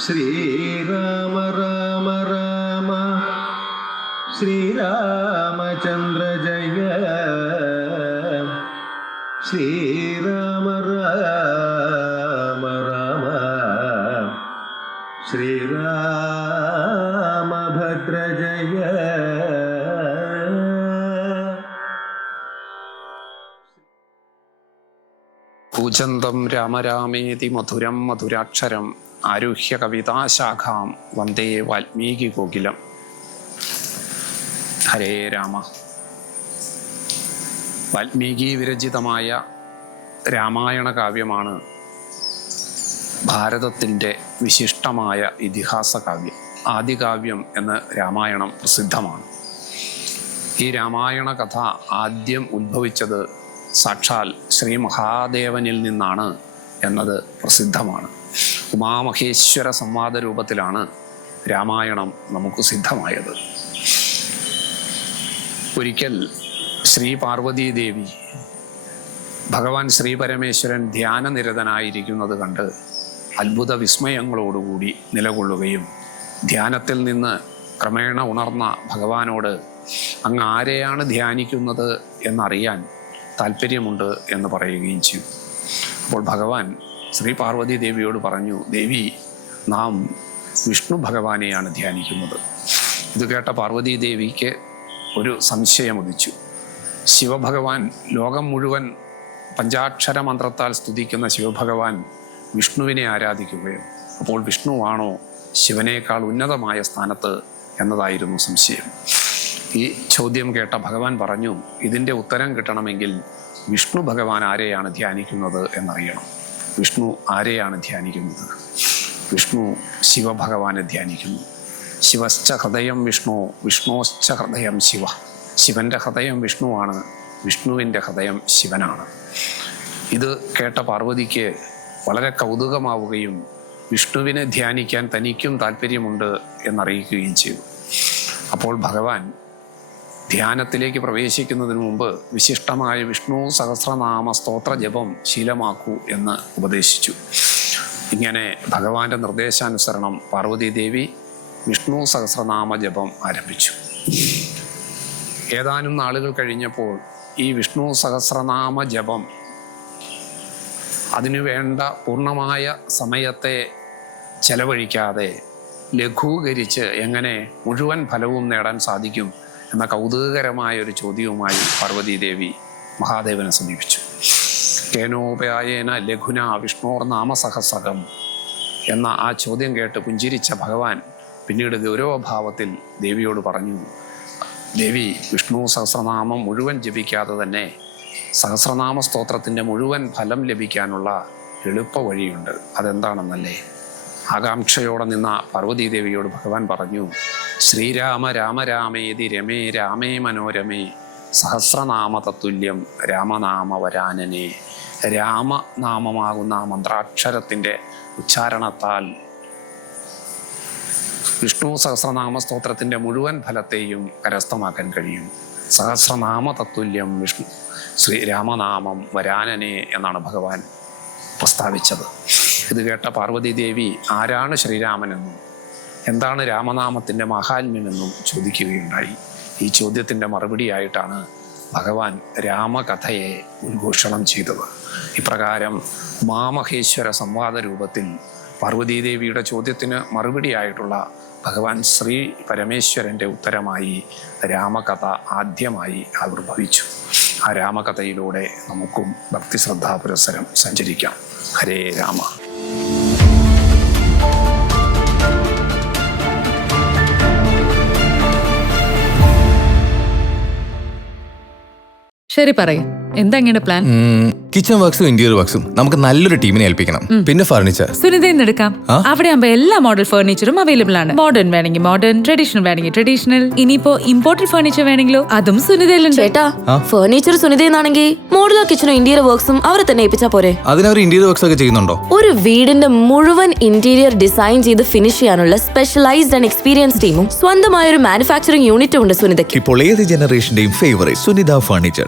ശ്രീരാമ രാമ രാമ ശ്രീരാമചന്ദ്ര ജയ ശ്രീരാമ രാമ രാമ ശ്രീരാമഭദ്ര ജയ. കൂജന്തം രാമരാമേതി മധുരം മധുരാക്ഷരം ആരുഹ്യ കവിതാശാഖാം വന്ദേ വാൽമീകി കോകിലം. ഹരേ രാമ. വാൽമീകി വിരചിതമായ രാമായണ കാവ്യമാണ് ഭാരതത്തിൻ്റെ വിശിഷ്ടമായ ഇതിഹാസ കാവ്യം. ആദികാവ്യം എന്ന് രാമായണം പ്രസിദ്ധമാണ്. ഈ രാമായണ കഥ ആദ്യം ഉദ്ഭവിച്ചത് സാക്ഷാൽ ശ്രീ മഹാദേവനിൽ നിന്നാണ് എന്നത് പ്രസിദ്ധമാണ്. ഉമാമഹേശ്വര സംവാദ രൂപത്തിലാണ് രാമായണം നമുക്ക് സിദ്ധമായത്. ഒരിക്കൽ ശ്രീ പാർവതീദേവി ഭഗവാൻ ശ്രീ പരമേശ്വരൻ ധ്യാനനിരതനായിരിക്കുന്നത് കണ്ട് അത്ഭുത വിസ്മയങ്ങളോടുകൂടി നിലകൊള്ളുകയും ധ്യാനത്തിൽ നിന്ന് ക്രമേണ ഉണർന്ന ഭഗവാനോട് അങ്ങ് ആരെയാണ് ധ്യാനിക്കുന്നത് എന്നറിയാൻ താല്പര്യമുണ്ട് എന്ന് പറയുകയും ചെയ്തു. അപ്പോൾ ഭഗവാൻ ശ്രീ പാർവതി ദേവിയോട് പറഞ്ഞു, ദേവി, നാം വിഷ്ണു ഭഗവാനെയാണ് ധ്യാനിക്കുന്നത്. ഇത് കേട്ട പാർവതി ദേവിക്ക് ഒരു സംശയം ഉദിച്ചു. ശിവഭഗവാൻ ലോകം മുഴുവൻ പഞ്ചാക്ഷര മന്ത്രത്താൽ സ്തുതിക്കുന്ന ശിവഭഗവാൻ വിഷ്ണുവിനെ ആരാധിക്കുകയോ? അപ്പോൾ വിഷ്ണുവാണോ ശിവനേക്കാൾ ഉന്നതമായ സ്ഥാനത്ത് എന്നതായിരുന്നു സംശയം. ഈ ചോദ്യം കേട്ട ഭഗവാൻ പറഞ്ഞു, ഇതിൻ്റെ ഉത്തരം കിട്ടണമെങ്കിൽ വിഷ്ണു ഭഗവാൻ ആരെയാണ് ധ്യാനിക്കുന്നത് എന്നറിയണം. വിഷ്ണു ആരെയാണ് ധ്യാനിക്കുന്നത്? വിഷ്ണു ശിവഭഗവാനെ ധ്യാനിക്കുന്നു. ശിവശ്ച ഹൃദയം വിഷ്ണു വിഷ്ണോശ്ച ഹൃദയം ശിവ. ശിവൻ്റെ ഹൃദയം വിഷ്ണുവാണ്, വിഷ്ണുവിൻ്റെ ഹൃദയം ശിവനാണ്. ഇത് കേട്ട പാർവതിക്ക് വളരെ കൗതുകമാവുകയും വിഷ്ണുവിനെ ധ്യാനിക്കാൻ തനിക്കും താല്പര്യമുണ്ട് എന്നറിയിക്കുകയും ചെയ്തു. അപ്പോൾ ഭഗവാൻ ധ്യാനത്തിലേക്ക് പ്രവേശിക്കുന്നതിന് മുമ്പ് വിശിഷ്ടമായ വിഷ്ണു സഹസ്രനാമ സ്തോത്ര ജപം ശീലമാക്കൂ എന്ന് ഉപദേശിച്ചു. ഇങ്ങനെ ഭഗവാന്റെ നിർദ്ദേശാനുസരണം പാർവതീദേവി വിഷ്ണു സഹസ്രനാമ ജപം ആരംഭിച്ചു. ഏതാനും നാളുകൾ കഴിഞ്ഞപ്പോൾ ഈ വിഷ്ണു സഹസ്രനാമ ജപം അതിനു വേണ്ട പൂർണ്ണമായ സമയത്തെ ചെലവഴിക്കാതെ ലഘൂകരിച്ച് എങ്ങനെ മുഴുവൻ ഫലവും നേടാൻ സാധിക്കും എന്ന കൗതുകകരമായ ഒരു ചോദ്യവുമായി പാർവതീദേവി മഹാദേവനെ സമീപിച്ചു. കേനോപായേന ലഘുന വിഷ്ണോർ നാമസഹസ്രകം എന്ന ആ ചോദ്യം കേട്ട് പുഞ്ചിരിച്ച ഭഗവാൻ പിന്നീട് ഗൗരവഭാവത്തിൽ ദേവിയോട് പറഞ്ഞു, ദേവി, വിഷ്ണു സഹസ്രനാമം മുഴുവൻ ജപിക്കാതെ തന്നെ സഹസ്രനാമ സ്തോത്രത്തിൻ്റെ മുഴുവൻ ഫലം ലഭിക്കാനുള്ള എളുപ്പ വഴിയുണ്ട്. അതെന്താണെന്നല്ലേ? ആകാംക്ഷയോടെ നിന്ന പാർവതീദേവിയോട് ഭഗവാൻ പറഞ്ഞു, ശ്രീരാമ രാമ രാമേതി രമേ രാമേ മനോരമേ സഹസ്രനാമ തത്തുല്യം രാമനാമ വരാനനെ. രാമനാമമാകുന്ന മന്ത്രാക്ഷരത്തിൻ്റെ ഉച്ചാരണത്താൽ വിഷ്ണു സഹസ്രനാമ സ്തോത്രത്തിൻ്റെ മുഴുവൻ ഫലത്തെയും കരസ്ഥമാക്കാൻ കഴിയും. സഹസ്രനാമ തത്തുല്യം വിഷ്ണു ശ്രീരാമനാമം വരാനനെ എന്നാണ് ഭഗവാൻ പ്രസ്താവിച്ചത്. ഇത് കേട്ട പാർവതീദേവി ആരാണ് ശ്രീരാമനെന്നും എന്താണ് രാമനാമത്തിൻ്റെ മഹാത്മ്യമെന്നും ചോദിക്കുകയുണ്ടായി. ഈ ചോദ്യത്തിൻ്റെ മറുപടിയായിട്ടാണ് ഭഗവാൻ രാമകഥയെ ഉദ്ഘോഷണം ചെയ്തത്. ഇപ്രകാരം ഉമാമഹേശ്വര സംവാദ രൂപത്തിൽ പാർവതീദേവിയുടെ ചോദ്യത്തിന് മറുപടിയായിട്ടുള്ള ഭഗവാൻ ശ്രീ പരമേശ്വരൻ്റെ ഉത്തരമായി രാമകഥ ആദ്യമായി ആവിർഭവിച്ചു. ആ രാമകഥയിലൂടെ നമുക്കും ഭക്തിശ്രദ്ധാപുരസ്സരം സഞ്ചരിക്കാം. ഹരേ രാമ. ശരി, പറയും എന്താ ഇങ്ങനെ പ്ലാൻ? കിച്ചൺ വർക്ക്സും ഇന്റീരിയർ വർക്ക്സും നമുക്ക് നല്ലൊരു ടീമിനെ ഏൽപ്പിക്കണം. പിന്നെ ഫർണിച്ചർ സുനിതയിൽ എടുക്കാം. അവിടെ ആകുമ്പോ എല്ലാ മോഡൽ ഫർണിച്ചറും അവൈലബിൾ ആണ്. മോഡേൺ വേണമെങ്കിൽ മോഡേൺ, ട്രഡീഷണൽ വേണമെങ്കിൽ ട്രഡീഷണൽ. ഇനിയിപ്പോ ഇമ്പോർട്ടഡ് ഫർണിച്ചർ വേണമെങ്കിലോ അതും സുനിതയിലുണ്ട്. ചേട്ടാ, ഫർണിച്ചർ സുനിതയെന്നാണെങ്കിൽ മോഡുലർ കിച്ചണും ഇന്റീരിയർ വർക്ക്സും അവരെ തന്നെ ഏൽപ്പിച്ചാ പോരെ? അതിനവർ ഇന്റീരിയർ വർക്ക്സ് ഒക്കെ ചെയ്യുന്നുണ്ടോ? ഒരു വീടിന്റെ മുഴുവൻ ഇന്റീരിയർ ഡിസൈൻ ചെയ്ത് ഫിനിഷ് ചെയ്യാനുള്ള സ്പെഷ്യലൈസ്ഡ് ആൻഡ് എക്സ്പീരിയൻസ് ടീമും സ്വന്തമായ ഒരു മാനുഫാക്ചറിംഗ് യൂണിറ്റും ഉണ്ട് സുനിതയ്ക്ക്. ഇപ്പോൾ ഏത് ജനറേഷന്റെയും ഫേവറേറ്റ് സുനിത ഫർണിച്ചർ